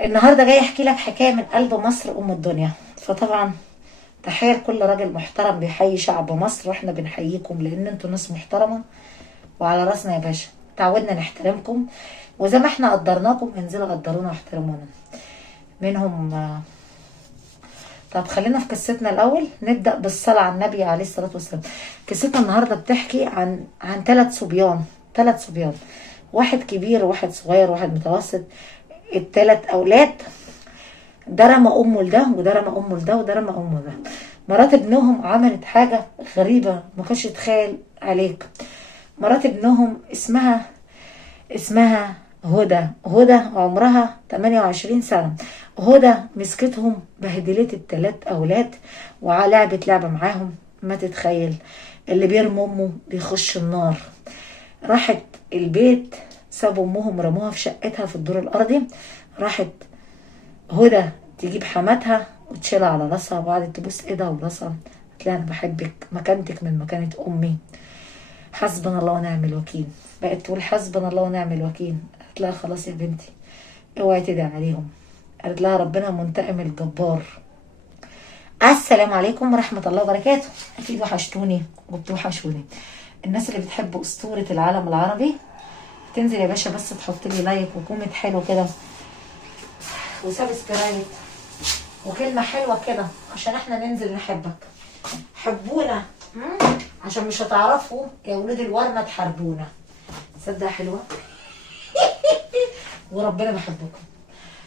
النهارده جاي احكي لك حكايه من قلب مصر ام الدنيا. فطبعا تحيه لكل راجل محترم بيحيي شعب مصر، واحنا بنحييكم لان انتوا ناس محترمه وعلى راسنا يا باشا. تعودنا نحترمكم وزي ما احنا قدرناكم انزلوا قدرونا واحترمونا منهم. طب خلينا في قصتنا الاول، نبدا بالصلاه على النبي عليه الصلاه والسلام. قصتنا النهارده بتحكي عن ثلاث صبيان، واحد كبير وواحد صغير وواحد متوسط. الثلاث اولاد ده رمى امه لده وده رمى امه لده وده رمى امه ده. مرات ابنهم عملت حاجه غريبه ما كانش تخيل عليك. مرات ابنهم اسمها هدى عمرها 28 سنة. هدى مسكتهم بهدلت الثلاث أولاد ولعبت لعبة معاهم ما تتخيل. اللي بيرمي أمه بيخش النار. راحت البيت، سابوا أمهم رموها في شقتها في الدور الأرضي. راحت هدى تجيب حماتها وتشيلها على راسها وقعدت تبوس ايدها وراسها. قالت لها انا بحبك، مكانتك من مكانة امي. حسبنا الله ونعم الوكيل. بقت تقول حسبنا الله ونعم الوكيل. قالت لها خلاص يا بنتي اوعي تدعي عليهم. قالت لها ربنا منتقم الجبار. السلام عليكم ورحمة الله وبركاته. اكيد وحشتوني وبتوحشوني. الناس اللي بتحب اسطورة العالم العربي تنزل يا باشا بس تحط لي لايك وكومنت حلو كده وسبسكرايب وكلمة حلوة كده عشان احنا ننزل نحبك. حبونا عشان مش هتعرفوا يا ولاد الورمة تحاربونا. صدق حلوة. وربنا بحبكم.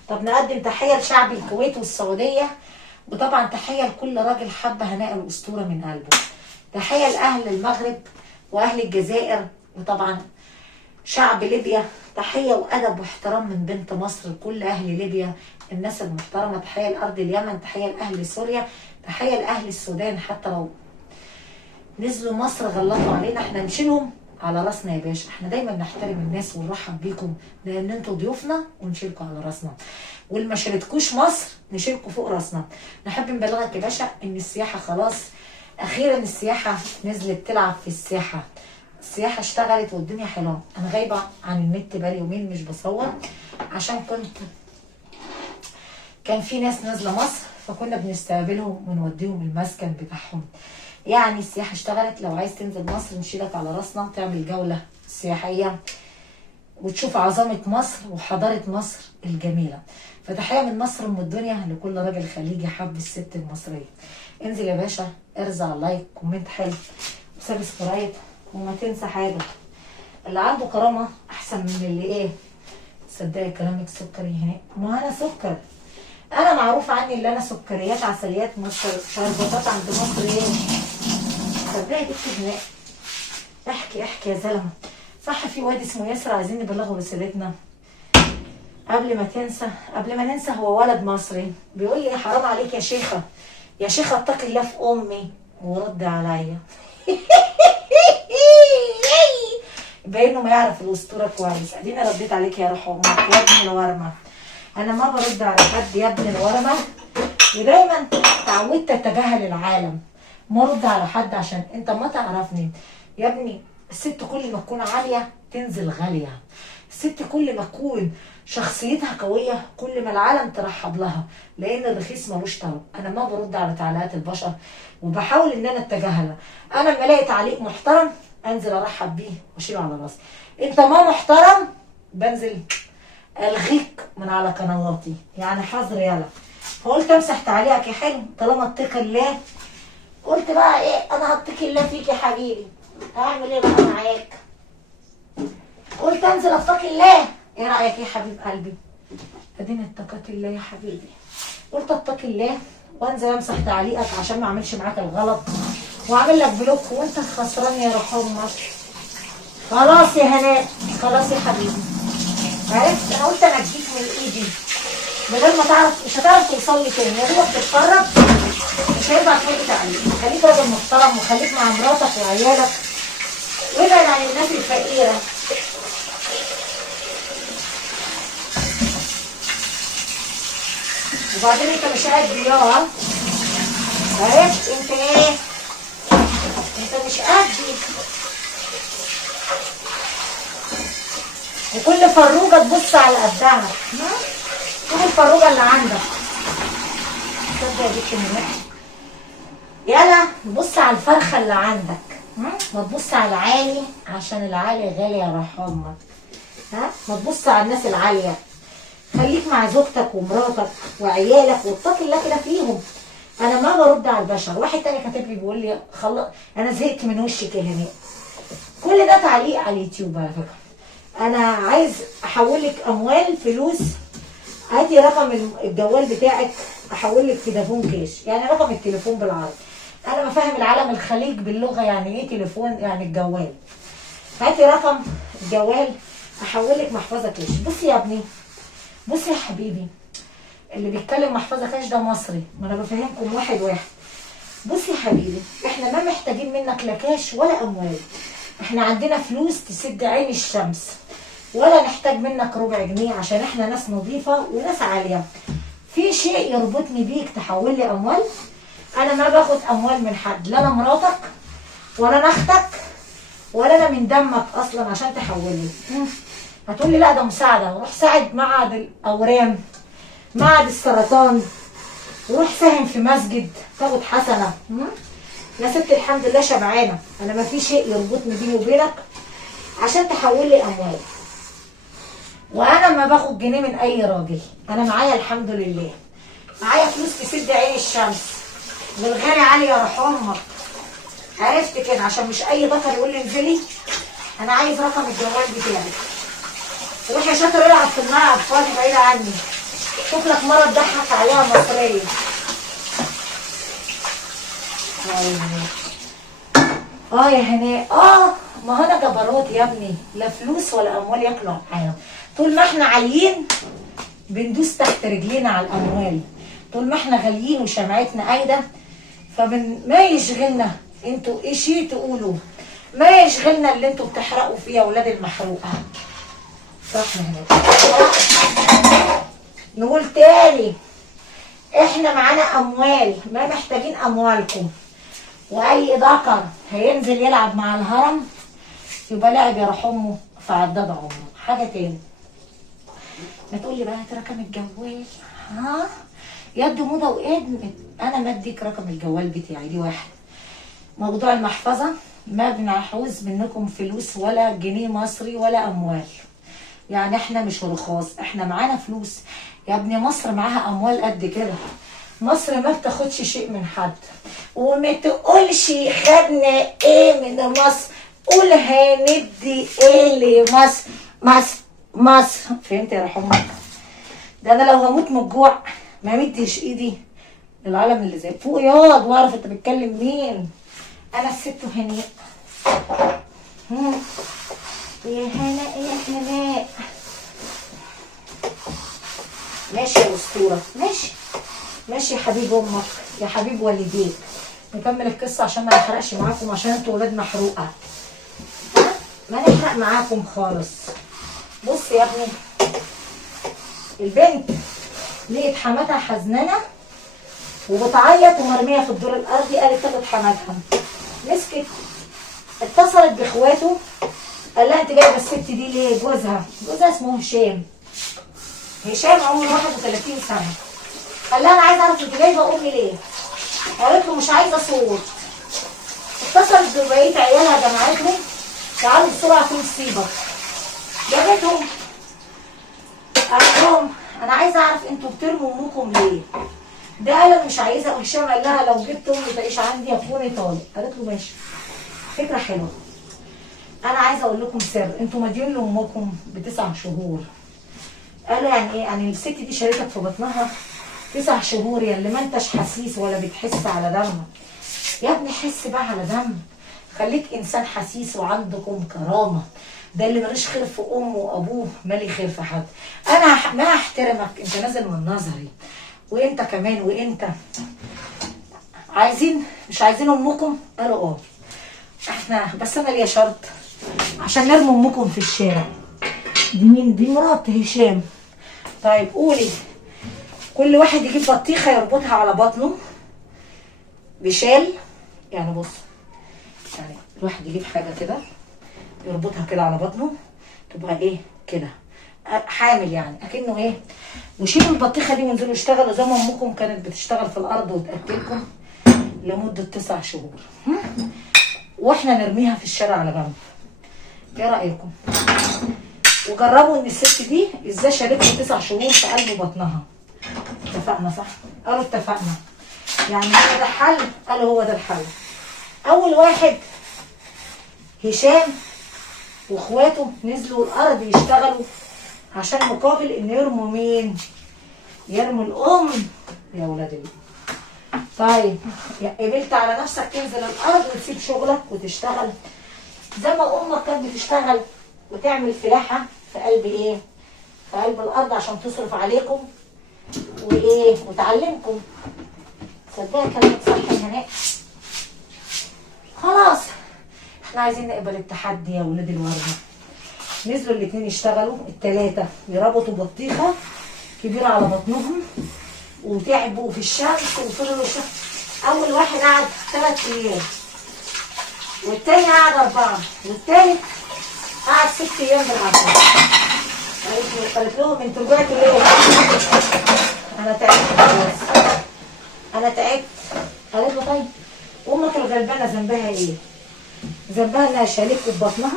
طب نقدم تحية لشعب الكويت والسعودية، وطبعا تحية لكل راجل حب هناء الأسطورة من قلبه. تحية لأهل المغرب وأهل الجزائر وطبعا شعب ليبيا. تحية وأدب واحترام من بنت مصر لكل أهل ليبيا الناس المحترمة. تحية لأرض اليمن، تحية لأهل سوريا، تحية لأهل السودان. حتى لو نزلوا مصر غلطوا علينا احنا نشيلهم على راسنا يا باشا. احنا دايما نحترم الناس ونرحب بيكم لان انتوا ضيوفنا ونشيلكم على راسنا. واللي ما شاركوش مصر نشيلكم فوق راسنا. نحب نبلغك يا باشا ان السياحة خلاص اخيرا السياحة نزلت تلعب في السياحة. السياحة اشتغلت والدنيا حلوة. انا غايبة عن النت بقالي يومين مش بصور عشان كان في ناس نازلة مصر فكنا بنستقبلهم ونوديهم المسكن بتاعهم. يعني السياحة اشتغلت. لو عايز تنزل مصر نشيلك على راسنا تعمل جولة سياحية وتشوف عظمة مصر وحضارة مصر الجميلة. فتحية من مصر ام الدنيا لكل راجل خليجي حب الست المصرية. انزل يا باشا ارزع لايك كومنت حلو وسبسكرايب وما تنسى حاجة. اللي عنده كرامة احسن من اللي ايه. صدقي كلامك سكري هنا. ما انا سكر. انا معروف عني اللي انا سكريات عسليات مصر شربطات عند مصر ايه. صدقي دي بتبناء. احكي يا زلمه. صح في واد اسمه ياسر عايزين نبلغه رسالتنا. قبل ما ننسى هو ولد مصري بيقول لي حرام عليك يا شيخه، يا شيخه اتقي الله في امي ورد عليا. باين انه ما يعرف الاسطوره كويس. اديني رديت عليك يا روح امك يا ابن الورمه. انا ما برد على حد يا ابن الورمه، ودايما تعودت اتجاهل العالم ما ارد على حد عشان انت ما تعرفني يا ابني. الست كل ما تكون عاليه تنزل غاليه. الست كل ما تكون شخصيتها قويه كل ما العالم ترحب لها لان الرخيص ملوش طلب. انا ما برد على تعليقات البشر وبحاول ان انا اتجاهلها. انا لما الاقي تعليق محترم انزل ارحب بيه واشيله على راسي. انت ما محترم بنزل الغيك من على قنواتي. يعني حظر يلا. فقلت امسح تعليقك يا حلو طالما اتقي الله. قلت بقى ايه انا هتقي الله فيك يا حبيبي. هعمل ايه بقى معاك. قلت انزل اتقي الله. ايه رايك يا حبيب قلبي. اديني اتقيت الله يا حبيبي. قلت اتقي الله وانزل امسح تعليقك عشان ما اعملش معاك الغلط واعمل لك بلوك وانت الخسران يا روح امك. خلاص يا هناء خلاص يا حبيبي. عرفت انا قلت انجيك من ايدي من غير ما تعرف. مش هتعرف توصل لي تاني يا دوبك تتفرج مش هينفع تحط تعليق. خليك راجل محترم وخليك مع مراتك وعيالك وابعد عن الناس الفقيره. وبعدين انت مش قاعد بيها. عرفت انت ايه. انت مش قدي. وكل فروجه تبص على قدها. الفروجه اللي عندك. تصدق يا بنت منى، يلا بص على الفرخه اللي عندك، ما تبص على العالي عشان العالي غالي يا روح امك. ها، ما تبص على الناس العاليه، خليك مع زوجتك ومراتك وعيالك واتقي الله كده فيهم. انا ما برد على البشر. واحد تاني كاتب لي بيقول لي خلاص انا زهقت من وشك يا هناء. كل ده تعليق على اليوتيوب على فكره. انا عايز احولك اموال فلوس، هاتي رقم الجوال بتاعك احولك فودافون كاش، يعني رقم التليفون بالعربي. انا بفهم العالم الخليج باللغه يعني ايه تليفون، يعني الجوال. هاتي رقم الجوال احولك محفظه كاش. بصي يا ابني، بصي يا حبيبي، اللي بيتكلم محفظه كاش ده مصري، ما انا بفهمكم واحد واحد. بصي يا حبيبي، احنا ما محتاجين منك لا كاش ولا اموال، احنا عندنا فلوس تسد عين الشمس، ولا نحتاج منك ربع جنيه عشان احنا ناس نظيفه وناس عاليه. في شيء يربطني بيك تحول لي اموال؟ انا ما باخد اموال من حد، لا انا مراتك ولا انا اختك ولا انا من دمك اصلا عشان تحول لي. هتقولي لا ده مساعده، روح ساعد معهد الاورام، معهد السرطان، روح ساهم في مسجد تاخد حسنه. يا ست الحمد لله شبعانه، انا ما في شيء يربطني بيني وبينك عشان تحول لي اموال. وانا ما باخد جنيه من اي راجل، انا معايا الحمد لله، معايا فلوس تسد عين الشمس، والغالي عالي يا روح امك. عرفت كده عشان مش اي ذكر يقول لي انزلي. انا عايز رقم الجوال بتاعي. روح يا شاطر العب في الملعب فاضي بعيد عني، شوف لك مره تضحك عليها مصريه. يا هناء، ما هو انا جبروت يا ابني، لا فلوس ولا اموال ياكلوا معانا. طول ما احنا عاليين بندوس تحت رجلينا على الاموال، طول ما احنا غاليين وشمعتنا قايده ما يشغلنا انتوا ايه شيء تقولوا، ما يشغلنا اللي انتوا بتحرقوا فيه يا اولاد المحروقه. فاحنا هنا نقول تاني، احنا معانا اموال، ما محتاجين اموالكم. واي ذكر هينزل يلعب مع الهرم يبقى لاعب يا روح امه في عداد عمره. حاجه تاني، ما تقول لي بقى هات رقم الجوال، يد موضه وادمت. انا ما اديك رقم الجوال بتاعي، دي واحد. موضوع المحفظه ما بنعوز منكم فلوس ولا جنيه مصري ولا اموال، يعني احنا مش رخاص، احنا معانا فلوس يا ابني. مصر معاها اموال قد كده، مصر ما بتاخدش شيء من حد. وما تقولش خدنا ايه من مصر، قول هندي ايه لمصر. مصر فهمت يا روح امك؟ ده انا لو هموت من الجوع ما مديش ايدي للعالم اللي زي فوق ياض واعرف انت بتكلم مين. انا الست هناء. يا هناء يا هناء، ماشي يا اسطوره، ماشي ماشي يا حبيب امك يا حبيب والديك. نكمل القصه عشان ما نحرقش معاكم، عشان انتوا ولاد محروقه. ما نحرق معاكم خالص. بص يا ابني، البنت لقيت حماتها حزنانه وبتعيط ومرميه في الدور الارضي، قالت تاخد حماتها. مسكت اتصلت باخواته، قال لها انت جايبه الست دي ليه؟ جوزها اسمه هشام عمره 31 سنه. قال لها انا عايزه اعرف انت جايبه امي ليه؟ قالت له مش عايزه صوت. اتصلت ببقيه عيالها جمعتهم، تعالوا بسرعه في مصيبه. جابتهم قالت لهم انا عايزه اعرف انتوا بترموا امكم ليه؟ ده قال انا مش عايزه. وهشام قال لها لو جبت امي تعيش عندي اكوني طالق. قالت له ماشي، فكره حلوه. انا عايزه اقول لكم سر، انتوا مديون لامكم ب9 شهور. قالوا يعني ايه؟ يعني الست دي شالتك في بطنها 9 شهور يا اللي ما انتش حسيس ولا بتحس على دمك. يا ابني حس بقى على دم، خليك انسان حسيس وعندكم كرامه. ده اللي ماليش خير في امه وابوه مالي خير في حد. انا ما احترمك، انت نازل من نظري، وانت كمان، وانت مش عايزين امكم؟ قالوا احنا بس انا ليا شرط عشان نرمي امكم في الشارع. دي مين؟ دي مرات هشام. طيب قولي، كل واحد يجيب بطيخه يربطها على بطنه بشال، يعني بص، يعني الواحد يجيب حاجه كده يربطها كده على بطنه تبقى ايه كده، حامل يعني اكنه ايه. وشيلوا البطيخه دي وانزلوا اشتغلوا زي ما امكم كانت بتشتغل في الارض وتاكلكم لمده 9 شهور. واحنا نرميها في الشارع على جنب. ايه رايكم؟ وجربوا ان الست دي ازاي شالتهم 9 شهور في قلب بطنها. اتفقنا صح؟ قالوا اتفقنا. يعني هو ده الحل؟ قالوا هو ده الحل. اول واحد هشام واخواته نزلوا الارض يشتغلوا عشان مقابل ان يرموا مين؟ يرموا الام يا ولاد الله. طيب قبلت على نفسك تنزل الارض وتسيب شغلك وتشتغل زي ما امك كانت بتشتغل وتعمل فلاحه في قلب ايه؟ في قلب الارض عشان تصرف عليكم وايه؟ وتعلمكم. صدقني كلامك صح يا هناء. خلاص احنا عايزين نقبل التحدي يا ولاد الورده. نزلوا الاثنين يشتغلوا، الثلاثه يربطوا بطيخه كبيره على بطنهم وتعبوا في الشمس وفضلوا اول واحد قعد 3 ايام والتاني قعد 4 والتالت قعد 6 ايام بالعافيه. قالت لهم انتوا رجعتوا ليه؟ انا تعبت خلاص. انا تعبت. قالت له طيب امك الغلبانه ذنبها ايه؟ ذنبها انها شالتكم في بطنها؟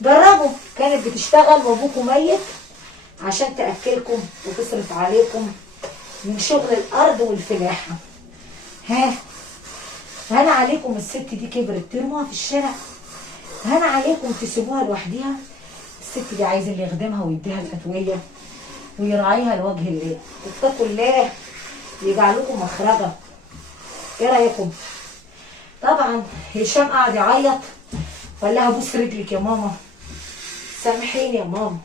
جربوا، كانت بتشتغل وابوكم ميت عشان تاكلكم وتصرف عليكم من شغل الارض والفلاحه. ها هنا عليكم الست دي كبرت ترموها في الشارع؟ هنا عليكم تسيبوها لوحديها؟ الست دي عايز اللي يخدمها ويديها الادويه ويراعيها لوجه الله. اتقوا الله يجعل لكم مخرجا. ايه رايكم؟ طبعا هشام قعد يعيط وقال لها بوس رجلك يا ماما، سامحيني يا ماما،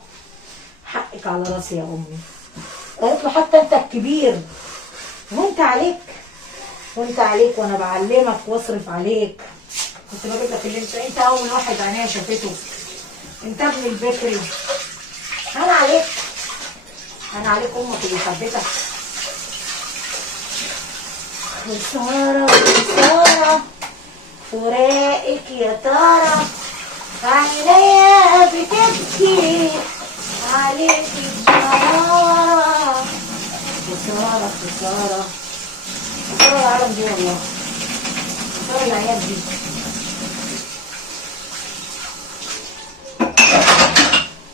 حقك على راسي يا امي. قالت له حتى انت الكبير وانت عليك وانا بعلمك واصرف عليك. كنت بجيب لك اللي انت اول واحد عينيا شافته، انت ابن البكري. انا عليك امك اللي حبتك. خسارة فراقك يا ترى، عينيا بتبكي عليك الشرارة. خسارة العالم دي والله، خسارة العيال دي.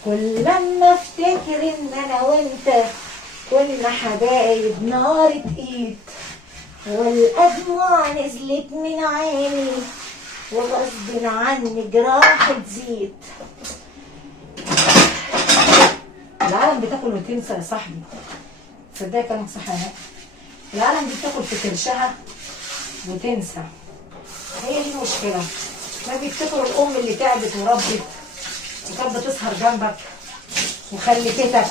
كل لما افتكر ان انا وانت كنا حبايب نار ايد، والأدموع نزلت من عيني وغصب عني جراح تزيد. العالم بتاكل وتنسى يا صاحبي. تصدقي كلامك صح يا هاني. العالم دي بتاكل في كرشها وتنسى. هي دي المشكلة. ما بيفتكروا الأم اللي تعبت وربت وكانت بتسهر جنبك وخلفتك.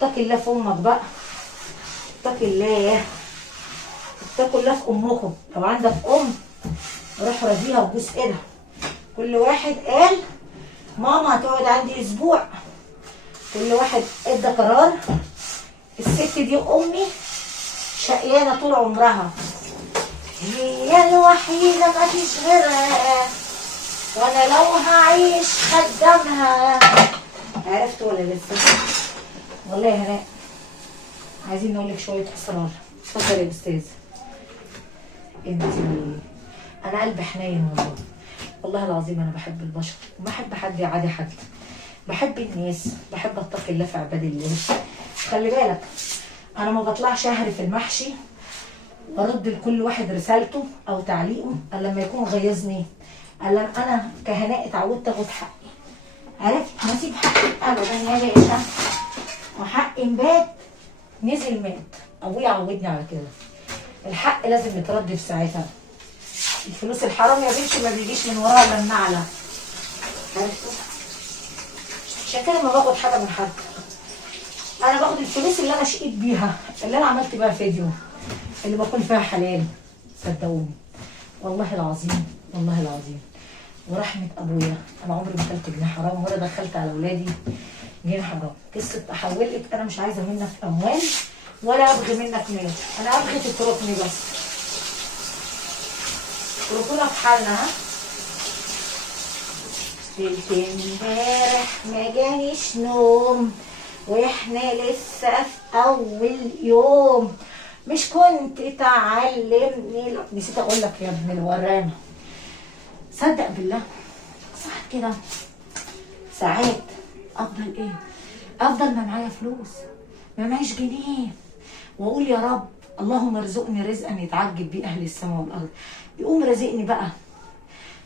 اتقي الله في أمك بقى. اتقي الله. اتقوا الله في امكم. لو عندك ام روح راضيها وبوس ايدها. كل واحد قال ماما هتقعد عندي اسبوع، كل واحد ادى قرار. الست دي امي شقيانه طول عمرها، هي الوحيده ما فيش غيرها، وانا لو هعيش خدامها. عرفت ولا لسه؟ والله يا هناء عايزين نقول لك شويه اسرار. اتفضل يا استاذ. انا قلبي حنين والله. والله العظيم انا بحب البشر وبحب حد يعادي حد. بحب الناس، بحب اتقي الله في عباد الله. خلي بالك انا ما بطلعش اهري في المحشي وارد لكل واحد رسالته او تعليقه الا لما يكون غيظني. الا انا كهناء اتعودت اخد حقي. عرفت؟ ما اسيب حقي ابدا يا باشا. وحقي مبات نزل مات. ابويا عودني على كده. الحق لازم يترد في ساعتها. الفلوس الحرام يا بنتي ما بيجيش من وراها الا النعله. عرفتوا؟ عشان كده ما باخد حاجه من حد. انا باخد الفلوس اللي انا شقيت بيها، اللي انا عملت بيها فيديو، اللي باكل فيها حلال. صدقوني والله العظيم والله العظيم ورحمه ابويا انا عمري ما اكلت جنيه حرام ولا دخلت على اولادي جنيه حرام. قصه احولك انا مش عايزه منك اموال ولا ابغي منك مال. انا ابغي تتركني بس. اتركونا في حالنا. ها ليلة امبارح ما جانيش نوم واحنا لسه في اول يوم، مش كنت تعلمني؟ نسيت اقول لك يا ابن الورامه، صدق بالله صح كده. ساعات افضل ايه، افضل ما معايا فلوس، ما معيش جنيه، واقول يا رب اللهم ارزقني رزقا يتعجب بيه اهل السماء والارض. يقوم رزقني بقى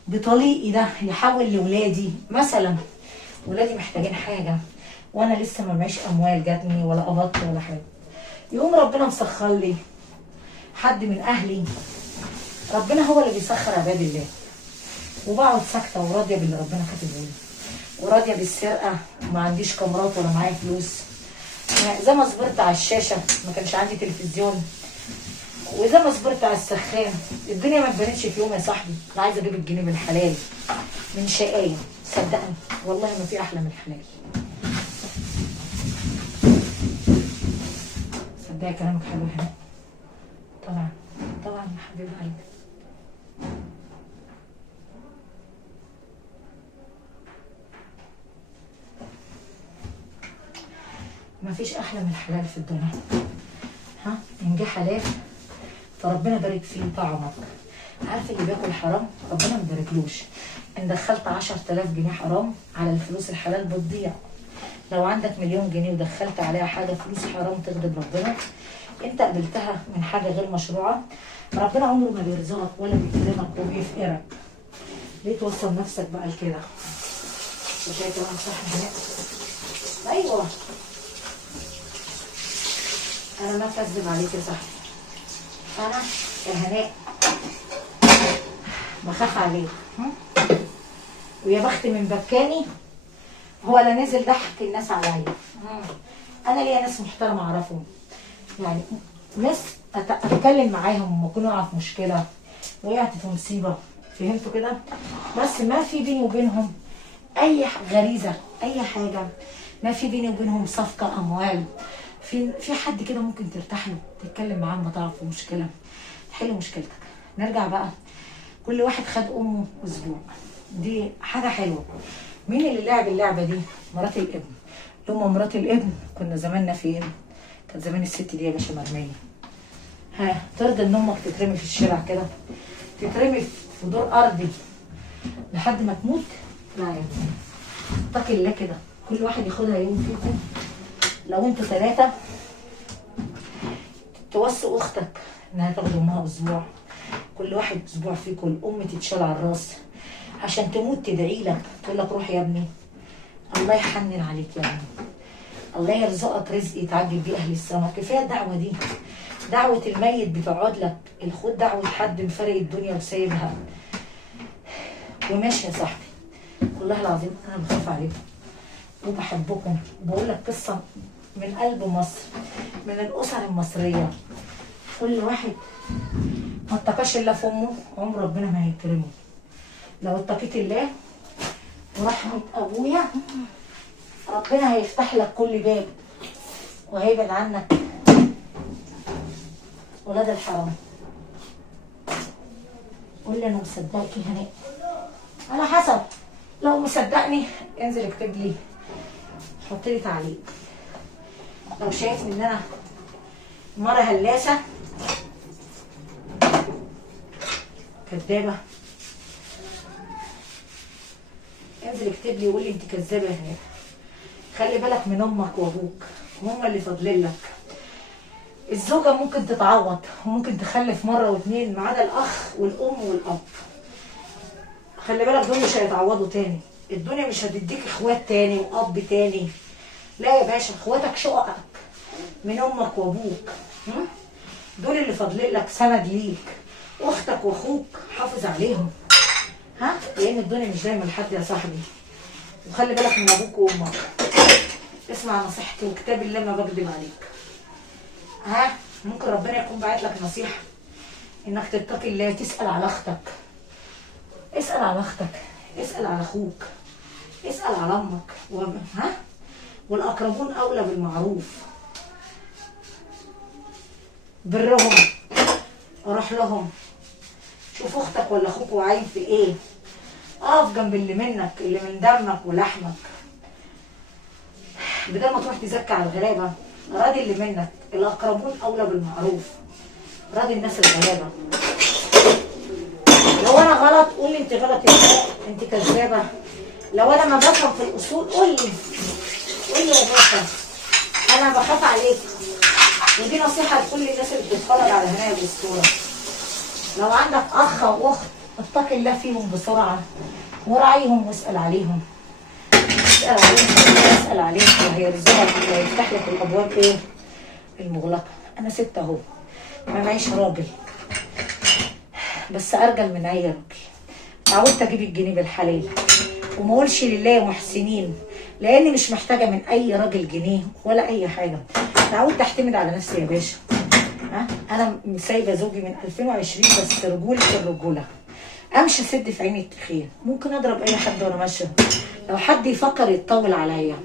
بطليقي ده يحول لولادي، مثلا ولادي محتاجين حاجه وانا لسه ما معيش اموال جاتني ولا قبضت ولا حاجه، يقوم ربنا مسخر لي حد من اهلي. ربنا هو اللي بيسخر عباد الله، وبقعد ساكته وراضيه باللي ربنا كاتبه لي، وراضيه بالسرقه وما عنديش كاميرات ولا معايا فلوس. زي ما صبرت على الشاشه ما كانش عندي تلفزيون، وزي ما صبرت على السخان. الدنيا ما اتبنتش في يوم يا صاحبي. انا عايزه اجيب الجنيه من الحلال من شقايه، صدقني والله ما في احلى من الحلال. صدقني كلامك حلو هنا. طبعا طبعا يا حبيب قلبي. ما فيش احلى من الحلال في الدنيا. ها ان جه حلال فربنا بارك فيه طعمك. عارف اللي بياكل حرام ربنا ما باركلوش. ان دخلت 10,000 جنيه حرام على الفلوس الحلال بتضيع. لو عندك مليون جنيه ودخلت عليها حاجه فلوس حرام تغضب ربنا، انت قبلتها من حاجه غير مشروعه، ربنا عمره ما بيرزقك ولا بيكرمك وبيفقرك. ليه توصل نفسك بقى لكده؟ شايف كلام صح هناك؟ ايوه انا ما اكذب عليك يا صاحبي، انا يا هناء بخاف عليك. ويا بخت من بكاني هو لا نزل ضحك الناس عليا. انا ليا ناس محترمه اعرفهم، يعني ناس اتكلم معاهم واكون واقعه في مشكله، وقعت في مصيبه، فهمتوا كده؟ بس ما في بيني وبينهم اي غريزه اي حاجه، ما في بيني وبينهم صفقه اموال. في حد كده ممكن ترتاح له تتكلم معاه لما تقع في مشكله تحل مشكلتك. نرجع بقى، كل واحد خد امه اسبوع، دي حاجه حلوه. مين اللي لعب اللعبه دي؟ مرات الابن. لما مرات الابن كنا زماننا فين؟ كانت زمان الست دي يا باشا مرميه. ها ترضى ان امك تترمي في الشارع كده، تترمي في دور ارضي لحد ما تموت؟ لا يا ابني اتقي الله كده. كل واحد ياخدها يوم فيكم، لو انتوا 3 توصوا اختك انها تاخد امها اسبوع، كل واحد اسبوع فيكم الام تتشال على الراس عشان تموت تدعي لك تقول لك روح يا ابني، الله يحنن عليك يا ابني، الله يرزقك رزق يتعجب بيه اهل السماء. كفايه الدعوه دي، دعوه الميت بتقعد لك، الخد دعوه حد مفارق الدنيا وسايبها وماشي يا صاحبي. والله العظيم انا بخاف عليكم وبحبكم، وبقول لك قصه من قلب مصر، من الاسر المصريه. كل واحد ما اتقاش الا في امه عمر ربنا ما هيكرمه. لو اتقيت الله ورحمه ابويا ربنا هيفتح لك كل باب وهيبعد عنك ولاد الحرام. قول لي انا مصدقك يا هناء، على حسب. لو مصدقني انزل اكتب لي، حط لي تعليق. لو شايف ان انا مره هلاسه كدابه انزل اكتب لي وقول لي انت كذابه يا هناء. خلي بالك من امك وابوك، هم اللي فاضلين لك. الزوجه ممكن تتعوض وممكن تخلف مره واتنين ما عدا الاخ والام والاب. خلي بالك دول مش هيتعوضوا تاني. الدنيا مش هتديك اخوات تاني واب تاني، لا يا باشا. اخواتك شققك من امك وابوك، دول اللي فاضلين لك سند ليك. اختك واخوك حافظ عليهم، ها، لان الدنيا مش دايما لحد يا صاحبي. وخلي بالك من ابوك وامك. اسمع نصيحتي وكتاب الله ما بكذب عليك. ها ممكن ربنا يكون باعت لك نصيحه انك تتقي الله، تسال على اختك، اسال على اختك، اسال على اخوك، اسال على امك ها، والاقربون اولى بالمعروف. برهم، اروح لهم، شوف اختك ولا اخوك واعيين في ايه، اقف جنب اللي منك، اللي من دمك ولحمك، بدل ما تروح تزكي على الغلابه. راضي اللي منك، الاقربون اولى بالمعروف. راضي الناس الغلابه. لو انا غلط قول لي انت غلط يا باشا، انت كذابه. لو انا ما بفهم في الاصول قول لي، قول لي يا باشا، انا بخاف عليك. ودي نصيحه لكل الناس اللي بتتفرج على هنايا الاسطوره. لو عندك اخ او اخت اتق الله فيهم بسرعه، وراعيهم واسال عليهم. اسال عليهم وهيرزقك وهيفتح لك الابواب ايه؟ المغلقه. انا ست اهو، ما معيش راجل، بس ارجل من اي راجل. اتعودت اجيب الجنيه بالحلال، وما اقولش لله يا محسنين، لاني مش محتاجه من اي راجل جنيه ولا اي حاجه. اتعودت اعتمد على نفسي يا باشا. انا سايبه زوجي من 2020، بس رجوله الرجوله. امشي سد في عيني التخين، ممكن اضرب اي حد وانا ماشيه. لو حد يفكر يتطول عليا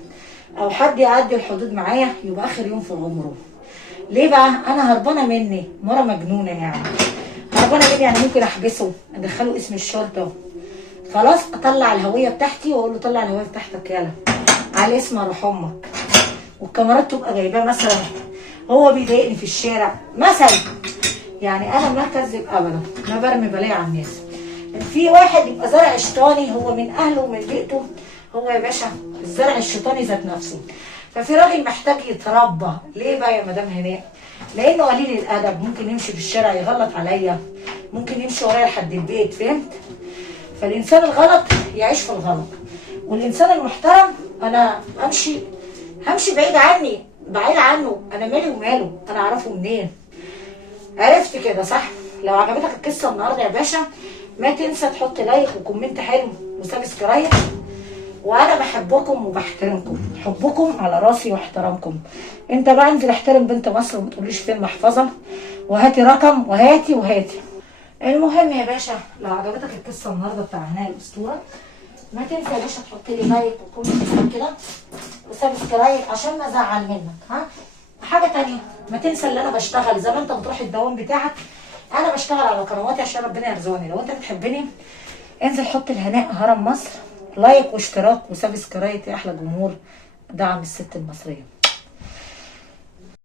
او حد يعدي الحدود معايا يبقى اخر يوم في عمره. ليه بقى؟ انا هربانه مني، مره مجنونه يعني. هربانه مني يعني ممكن احبسه، ادخله اسم الشرطه، خلاص اطلع الهويه بتاعتي واقول له طلع الهويه بتاعتك يالا، على اسم روح امك. والكاميرات تبقى جايباه مثلا هو بيضايقني في الشارع مثلا. يعني انا ما اكذب ابدا، ما برمي بلايا على الناس. في واحد يبقى زرع شيطاني، هو من اهله ومن بيئته، هو يا باشا الزرع الشيطاني ذات نفسه. ففي راجل محتاج يتربى. ليه بقى يا مدام هناء؟ لانه قليل الادب، ممكن يمشي في الشارع يغلط عليا، ممكن يمشي ورايا لحد البيت، فهمت؟ فالانسان الغلط يعيش في الغلط، والانسان المحترم انا همشي بعيد عني، بعيد عنه. انا مالي وماله، انا اعرفه منين؟ عرفت كده صح؟ لو عجبتك القصه النهارده يا باشا ما تنسى تحط لايك وكومنت حلو وسبسكرايب. وانا بحبكم وبحترمكم، حبكم على راسي واحترامكم. انت بقى انزل احترم بنت مصر وما تقوليش فين محفظه وهاتي رقم وهاتي. المهم يا باشا لو عجبتك القصه النهارده بتاع هنايا الاسطوره ما تنسى يا باشا تحط لي لايك وكومنت كده وسبسكرايب عشان ما ازعل منك. حاجه تانية ما تنسى اللي انا بشتغل زي ما انت بتروح الدوام بتاعك، انا بشتغل على قنواتي عشان ربنا يرزقني. لو انت بتحبني انزل حط الهناء هرم مصر لايك واشتراك وسبسكرايب يا احلى جمهور. دعم الست المصريه.